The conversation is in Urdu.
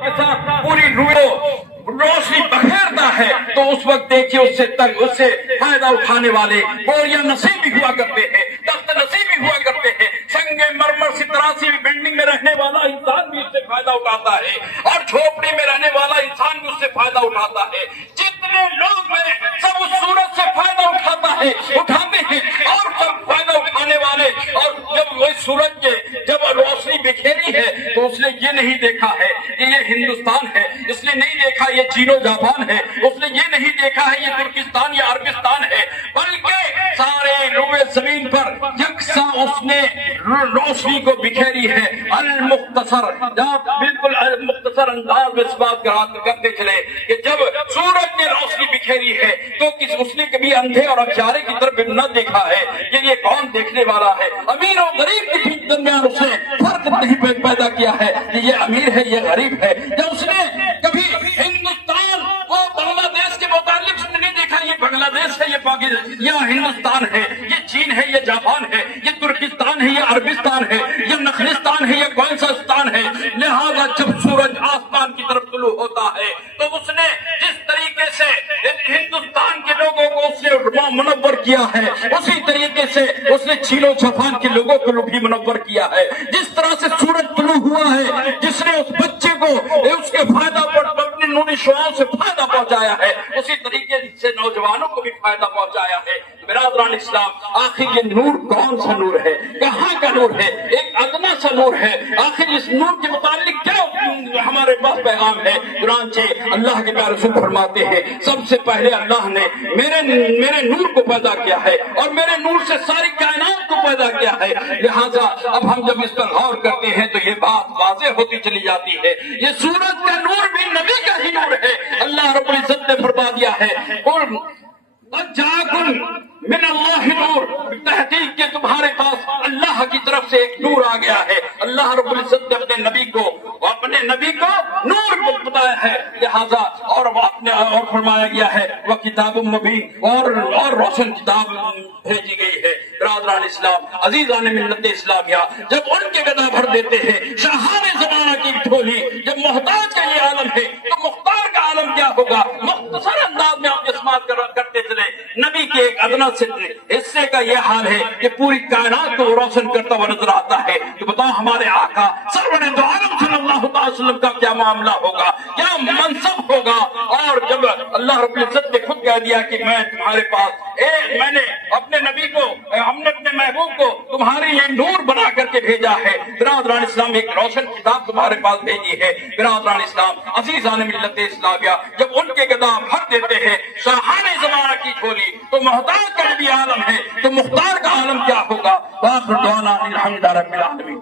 کے ساتھ پوری روشنی بکھیرتا ہے تو اس وقت دیکھیے اس سے فائدہ اٹھانے والے گوریاں نصیب بھی ہوا کرتے ہیں، تخت نصیب بھی ہوا کرتے ہیں، سنگ مرمر سے تراسی بلڈنگ میں رہنے والا انسان بھی اس سے فائدہ اٹھاتا ہے، اور جھوپڑی میں رہنے والا انسان بھی اس سے فائدہ اٹھاتا ہے۔ جتنے لوگ ہیں سب اس سورج سے فائدہ اٹھاتے ہیں اور سب فائدہ اٹھانے والے، اور جب وہ سورج کے جب روشنی بکھیری ہے تو اس نے یہ نہیں دیکھا ہے کہ یہ ہندوستان ہے، اس نے نہیں دیکھا یہ چین و جاپان ہے، اس نے یہ نہیں دیکھا ہے یہ ترکستان یا عربستان ہے، بلکہ سارے روئے زمین پر یکساں اس نے روشنی کو بکھیری ہے۔ المختصر، بالکل مختصر انداز میں اس بات کرتے چلے کہ جب سورج نے روشنی بکھیری ہے تو اس نے کبھی اندھے اور اکچارے کی طرف نہ دیکھا ہے کہ یہ کون دیکھنے والا ہے۔ امیر اور غریب کے درمیان اس نے فرق نہیں پیدا کیا ہے کہ یہ امیر ہے یہ غریب ہے۔ جب اس نے کبھی ہندوستان اور بنگلہ دیش کے متعلق اس نے نہیں دیکھا یہ بنگلہ دیش ہے یہ پاکستان یا ہندوستان ہے، یہ چین ہے یہ جاپان ہے، یہ ترکستان ہے یہ عربستان ہے، یہ نخلستان ہے یہ کون سا ستان ہے۔ لہذا جب سورج آسمان کی طرف طلوع ہوتا ہے تو اس نے جس طریقے سے ہندوستان کے لوگوں کو اس نے منور کیا ہے اسی طریقے سے اس نے چین و جاپان کے لوگوں کو بھی منور کیا ہے۔ جس طرح سے سورج طلوع ہوا ہے، جس نے اس بچے کو اس کے فائدہ پر اپنی نوری شعاؤں سے فائدہ پہنچایا ہے، اسی طریقے سے نوجوانوں کو بھی فائدہ پہنچایا ہے۔ برادران اسلام، آخر یہ نور کون سا نور ہے، کہاں کا نور ہے؟ ایک ادنا سا نور ہے۔ آخر اس نور کے متعلق کیا ہمارے پاس پیغام ہے؟ چنانچہ اللہ کے پیارے رسول فرماتے ہیں سب سے پہلے اللہ نے میرے نور کو پیدا کیا ہے اور میرے نور سے ساری کائنات کو پیدا کیا ہے۔ لہذا اب ہم جب اس پر غور کرتے ہیں تو یہ بات واضح ہوتی چلی جاتی ہے، یہ سورج کا نور بھی نبی کا ہی نور ہے۔ اللہ رب العزت نے فرما دیا ہے من اللہ نور، تحقیق کے تمہارے پاس اللہ کی طرف سے ایک نور آ گیا ہے۔ اللہ رب العزت نے اپنے نبی کو نور بتایا ہے، لہذا اور فرمایا گیا ہے وہ کتاب مبین، اور روشن کتاب بھیجی گئی ہے۔ برادران اسلام، عزیزان ملت اسلامیہ، جب ان کے گدا بھر دیتے ہیں شاہان زمانہ کی ٹھولی، جب محتاج کا یہ عالم ہے تو مختار کا عالم کیا ہوگا؟ مختصر انداز میں آپ اسمات کرتے چلے، نبی کے ایک ادنا سے حصے کا یہ حال ہے کہ پوری کائنات کو روشن کرتا ہوا نظر آتا ہے۔ تو بتاؤ ہمارے آقا سرور دو عالم صلی اللہ علیہ وسلم کا کیا معاملہ ہوگا، کیا منصب ہوگا؟ اور جب اللہ رب العزت نے خود کہہ دیا کہ میں تمہارے پاس میں نے اپنے نبی کو، ہم نے اپنے محبوب کو تمہارے لیے نور بنا کر کے بھیجا ہے۔ برادران اسلام، ایک روشن کتاب تمہارے پاس بھیجی ہے۔ برادران اسلام، عزیزان ملت اسلامیہ، جب ان کے گدا بھر دیتے ہیں شاہان زمانہ کی جھولی تو محتاج کا بھی عالم ہے تو مختار کا عالم کیا ہوگا؟ وآخر دعوانا الحمد للہ رب العالمین۔